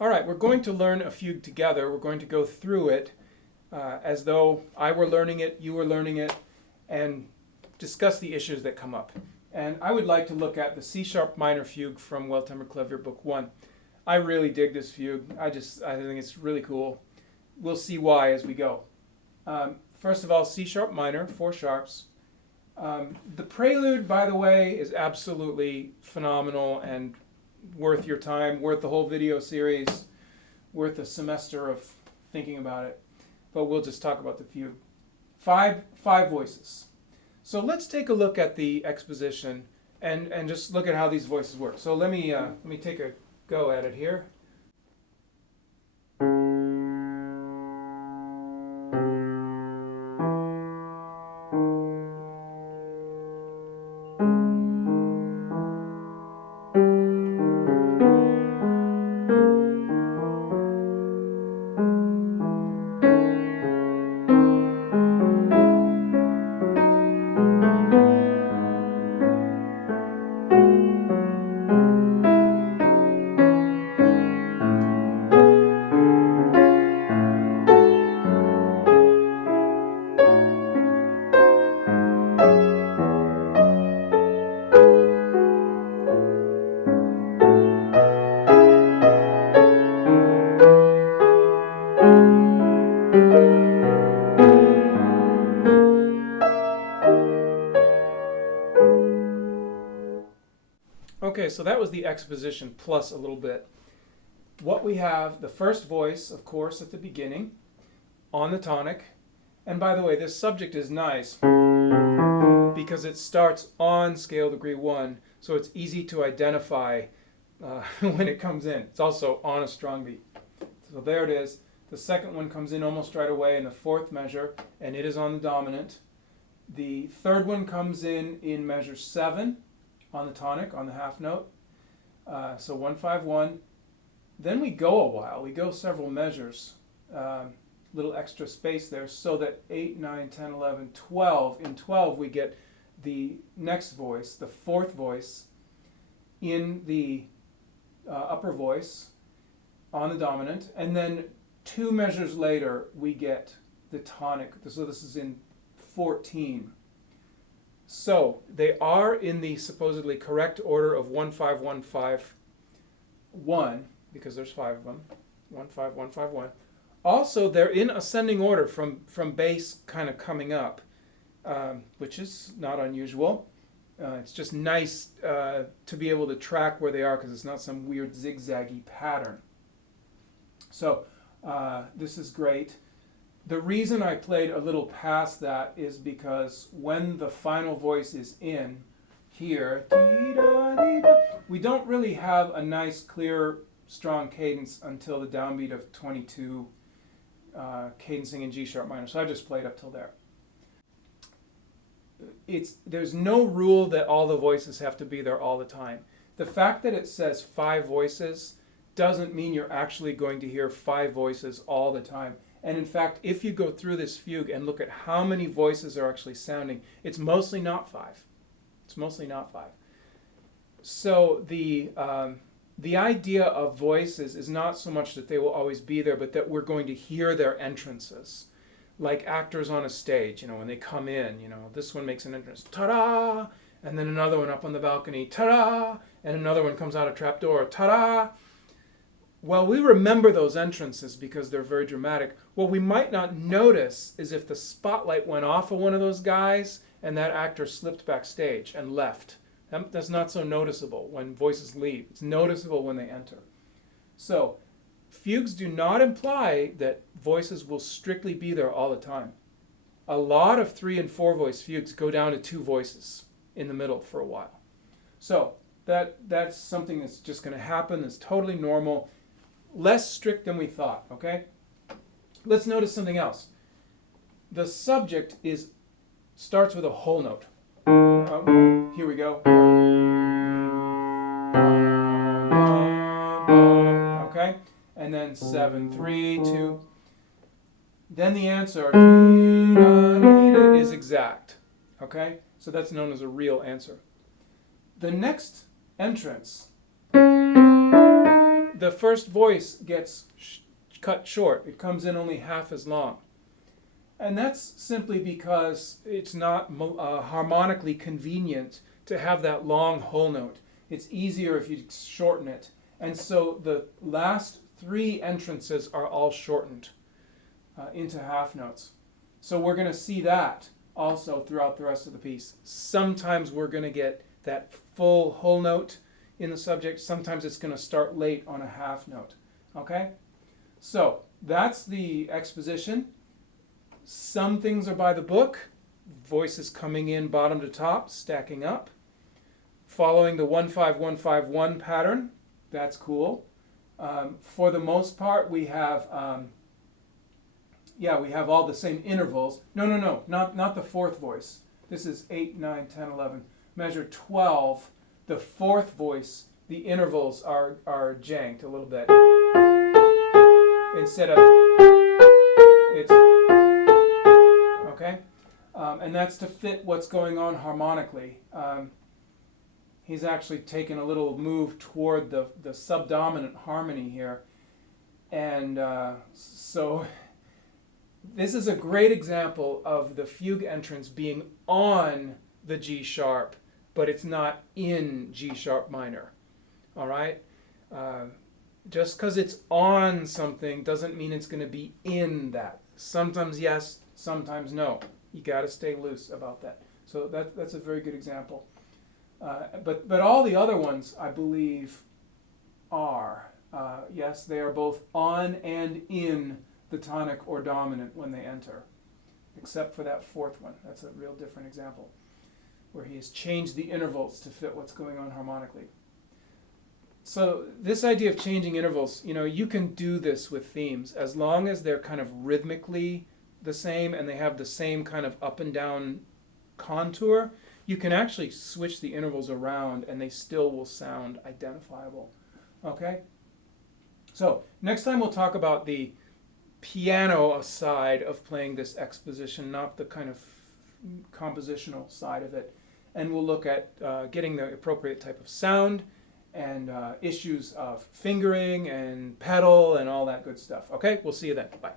All right, we're going to learn a fugue together. We're going to go through it as though I were learning it, you were learning it, and discuss the issues that come up. And I would like to look at the C-sharp minor fugue from Well-Tempered Clavier Book 1. I really dig this fugue. I think it's really cool. We'll see why as we go. First of all, C-sharp minor, 4 sharps. The prelude, by the way, is absolutely phenomenal and worth your time, worth the whole video series, worth a semester of thinking about it. But we'll just talk about the fugue. Five voices. So let's take a look at the exposition and just look at how these voices work. So let me take a go at it here. Okay, so that was the exposition plus a little bit. What we have, the first voice, of course, at the beginning, on the tonic. And by the way, this subject is nice because it starts on scale degree 1, so it's easy to identify when it comes in. It's also on a strong beat. So there it is. The second one comes in almost right away in the 4th measure, and it is on the dominant. The third one comes in measure 7 on the tonic, on the half note. So 1, 5, 1. Then we go a while. We go several measures. Little extra space there so that 8, 9, 10, 11, 12. In 12 we get the next voice, the 4th voice, in the upper voice on the dominant. And then 2 measures later we get the tonic. So this is in 14. So they are in the supposedly correct order of 1, 5, 1, 5, 1, because there's 5 of them. 1, 5, 1, 5, 1. Also, they're in ascending order from bass kind of coming up, which is not unusual. It's just nice to be able to track where they are because it's not some weird zigzaggy pattern. So this is great. The reason I played a little past that is because when the final voice is in here, we don't really have a nice, clear, strong cadence until the downbeat of 22 cadencing in G sharp minor. So I just played up till there. There's no rule that all the voices have to be there all the time. The fact that it says 5 voices doesn't mean you're actually going to hear 5 voices all the time. And in fact, if you go through this fugue and look at how many voices are actually sounding, it's mostly not 5. It's mostly not 5. So the idea of voices is not so much that they will always be there, but that we're going to hear their entrances. Like actors on a stage, when they come in, this one makes an entrance, ta-da! And then another one up on the balcony, ta-da! And another one comes out a trapdoor, ta-da! Well, we remember those entrances because they're very dramatic. What we might not notice is if the spotlight went off of one of those guys and that actor slipped backstage and left. That's not so noticeable when voices leave. It's noticeable when they enter. So, fugues do not imply that voices will strictly be there all the time. A lot of 3 and 4 voice fugues go down to 2 voices in the middle for a while. So, that's something that's just going to happen. That's totally normal. Less strict than we thought, okay? Let's notice something else. The subject starts with a whole note. Here we go. Okay? And then 7, 3, 2. Then the answer is exact. Okay? So that's known as a real answer. The next entrance the first voice gets cut short. It comes in only half as long. And that's simply because it's not harmonically convenient to have that long whole note. It's easier if you shorten it. And so the last three entrances are all shortened into half notes. So we're going to see that also throughout the rest of the piece. Sometimes we're going to get that full whole note in the subject. Sometimes it's going to start late on a half note. Okay? So that's the exposition. Some things are by the book. Voices coming in bottom to top, stacking up. Following the 1-5-1-5-1 pattern. That's cool. For the most part, we have we have all the same intervals. No, not the fourth voice. This is 8, 9, 10, 11. Measure 12, the fourth voice, the intervals are janked a little bit. Instead of, it's, okay? And that's to fit what's going on harmonically. He's actually taken a little move toward the subdominant harmony here. And so this is a great example of the fugue entrance being on the G sharp, but it's not in G sharp minor. All right? Just because it's on something doesn't mean it's going to be in that. Sometimes yes, sometimes no. You got to stay loose about that. So that's a very good example. But all the other ones, I believe, are. Yes, they are both on and in the tonic or dominant when they enter, except for that fourth one. That's a real different example, where he has changed the intervals to fit what's going on harmonically. So this idea of changing intervals, you can do this with themes as long as they're kind of rhythmically the same and they have the same kind of up and down contour. You can actually switch the intervals around and they still will sound identifiable. Okay? So next time we'll talk about the piano side of playing this exposition, not the kind of compositional side of it. And we'll look at getting the appropriate type of sound and issues of fingering and pedal and all that good stuff. Okay? We'll see you then. Bye.